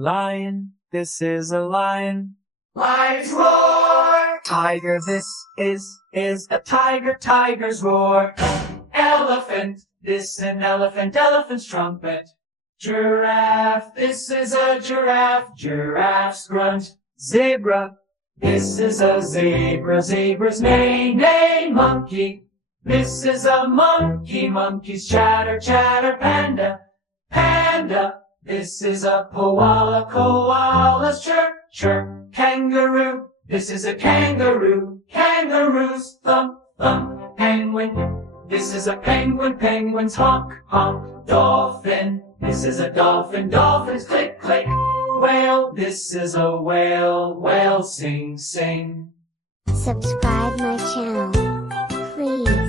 Lion, this is a lion. Lions roar! Tiger, this is a tiger. Tigers roar. Elephant, this an elephant. Elephant's trumpet. Giraffe, this is a giraffe. Giraffe's grunt. Zebra, This is a zebra. Zebra's neigh. Neigh. Monkey, this is a monkey. Monkey's chatter. Chatter. Panda, panda, this is a koala. Koala's chirp. Chirp. Kangaroo, this is a kangaroo. Kangaroo's thump. Thump. Penguin, this is a penguin. Penguin's honk. Honk. Dolphin, this is a dolphin. Dolphin's click. Click. Whale, this is a whale. Whale sing. Sing. Subscribe my channel, please.